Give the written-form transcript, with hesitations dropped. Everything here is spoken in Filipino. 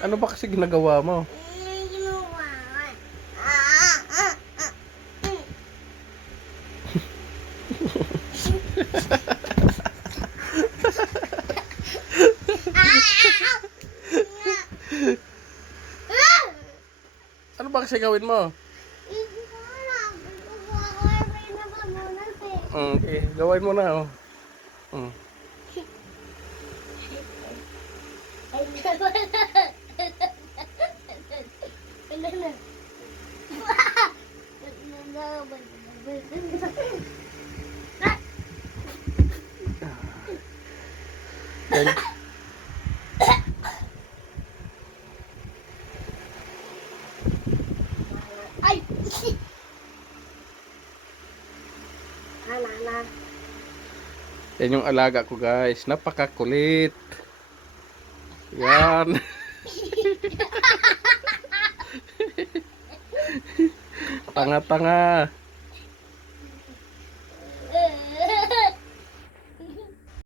Ano ba kasi ginagawa mo? Ano ba kasi gawin mo? Okay, gawin mo na, oh. Mm. Yan. Ay! Yan yung alaga ko, guys. Napakakulit. Yan. Tanga-tanga.